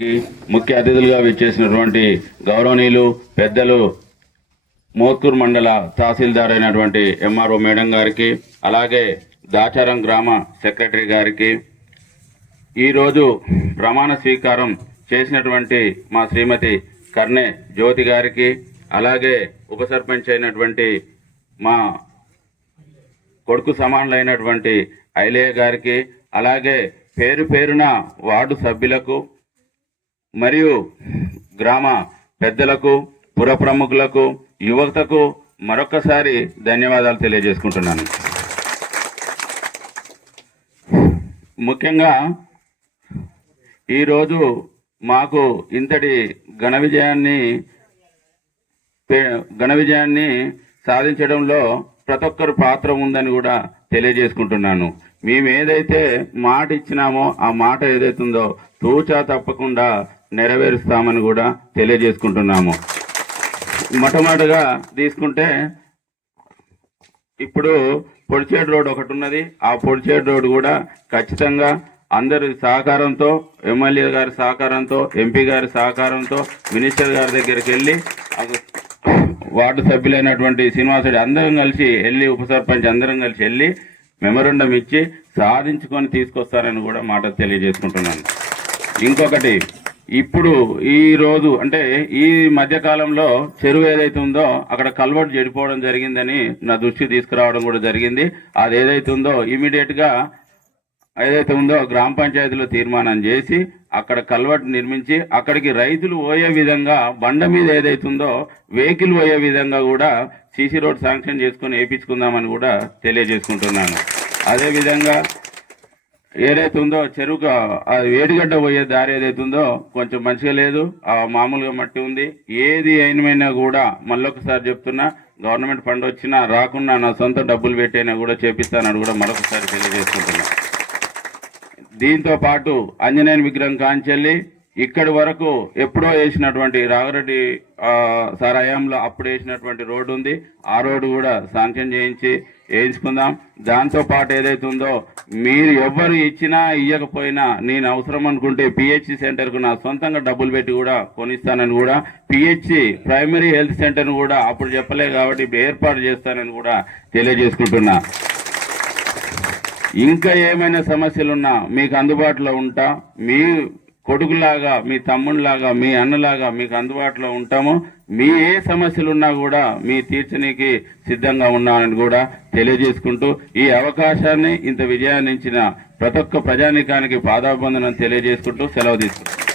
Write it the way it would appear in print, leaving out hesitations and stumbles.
ముఖ్య అతిథులుగా విచ్చేసినటువంటి గౌరవనీయులు పెద్దలు మోత్కూర్ మండల తహసీల్దార్ అయినటువంటి ఎంఆర్ఓ మేడం గారికి, అలాగే దాచారం గ్రామ సెక్రటరీ గారికి, ఈరోజు ప్రమాణ స్వీకారం చేసినటువంటి మా శ్రీమతి కర్ణె జ్యోతి గారికి, అలాగే ఉప సర్పంచ్ అయినటువంటి మా కొడుకు సమానులైనటువంటి ఐలయ్య గారికి, అలాగే పేరు పేరున వార్డు సభ్యులకు మరియు గ్రామ పెద్దలకు, పుర ప్రముఖులకు, యువతకు మరొకసారి ధన్యవాదాలు తెలియజేసుకుంటున్నాను. ముఖ్యంగా ఈరోజు మాకు ఇంతటి ఘన విజయాన్ని సాధించడంలో ప్రతి ఒక్కరు పాత్ర ఉందని కూడా తెలియజేసుకుంటున్నాను. మేము ఏదైతే మాట ఇచ్చినామో ఆ మాట ఏదైతుందో తూచా తప్పకుండా నెరవేరుస్తామని కూడా తెలియజేసుకుంటున్నాము. మొట్టమొదటిగా తీసుకుంటే ఇప్పుడు పొడిచేడు రోడ్ ఒకటి ఉన్నది. ఆ పొడిచేడు రోడ్ కూడా ఖచ్చితంగా అందరి సహకారంతో, ఎమ్మెల్యే గారి సహకారంతో, ఎంపీ గారి సహకారంతో, మినిస్టర్ గారి దగ్గరికి వెళ్ళి వార్డు సభ్యులైనటువంటి శ్రీనివాసరెడ్డి అందరం కలిసి వెళ్ళి, ఉప సర్పంచ్ అందరం కలిసి వెళ్ళి మెమోరండం ఇచ్చి సాధించుకొని తీసుకొస్తారని కూడా మాట తెలియజేసుకుంటున్నాను. ఇంకొకటి, ఇప్పుడు ఈ రోజు అంటే ఈ మధ్యకాలంలో చెరువు ఏదైతే ఉందో అక్కడ కల్వర్ట్ చెడిపోవడం జరిగిందని నా దృష్టికి తీసుకురావడం కూడా జరిగింది. అది ఏదైతే ఉందో ఇమీడియట్ గా ఏదైతే ఉందో గ్రామ పంచాయతీలో తీర్మానం చేసి అక్కడ కల్వర్ట్ నిర్మించి అక్కడికి రైతులు పోయే విధంగా, బండ మీద ఏదైతే ఉందో వెహికల్ పోయే విధంగా కూడా సీసీ రోడ్ శాంక్షన్ చేసుకుని వేయించుకుందామని కూడా తెలియజేసుకుంటున్నాను. అదేవిధంగా ఏదైతే ఉందో చెరువుగా వేడిగడ్డ పోయే దారి ఏదైతే ఉందో కొంచెం మంచిగా లేదు, మామూలుగా మట్టి ఉంది. ఏది అయినా కూడా మళ్ళొకసారి చెప్తున్నా, గవర్నమెంట్ ఫండ్ వచ్చినా రాకున్నా నా సొంత డబ్బులు పెట్టైనా కూడా చేపిస్తానని కూడా మరొకసారి తెలియజేసుకుంటున్నా. దీంతో పాటు ఆంజనేయుని విగ్రహం కాంచెల్లి ఇక్కడి వరకు ఎప్పుడో వేసినటువంటి రాఘరెడ్డి సార్ హయాంలో అప్పుడు వేసినటువంటి రోడ్డు ఉంది. ఆ రోడ్డు కూడా శాంక్షన్ చేయించి వేయించుకుందాం. దాంతో పాటు ఏదైతే ఉందో మీరు ఎవరు ఇచ్చినా ఇవ్వకపోయినా నేను అవసరం అనుకుంటే పిహెచ్సి సెంటర్కు నా సొంతంగా డబ్బులు పెట్టి కూడా కొనిస్తానని కూడా, పిహెచ్సి ప్రైమరీ హెల్త్ సెంటర్ను కూడా అప్పుడు చెప్పలే కాబట్టి ఇప్పుడు ఏర్పాటు చేస్తానని కూడా తెలియజేసుకుంటున్నా. ఇంకా ఏమైనా సమస్యలున్నా మీకు అందుబాటులో ఉంటా, మీ కొడుకులాగా, మీ తమ్ముళ్ళలాగా, మీ అన్నలాగా మీకు అందుబాటులో ఉంటాము. మీ ఏ సమస్యలున్నా కూడా మీ తీర్చనీకి సిద్ధంగా ఉన్నానని కూడా తెలియజేసుకుంటూ ఈ అవకాశాన్ని, ఇంత విజయాన్ని ఇచ్చిన ప్రతి ఒక్క ప్రజానీకానికి పాదాభివందనం తెలియజేసుకుంటూ సెలవు తీసుకుంటాం.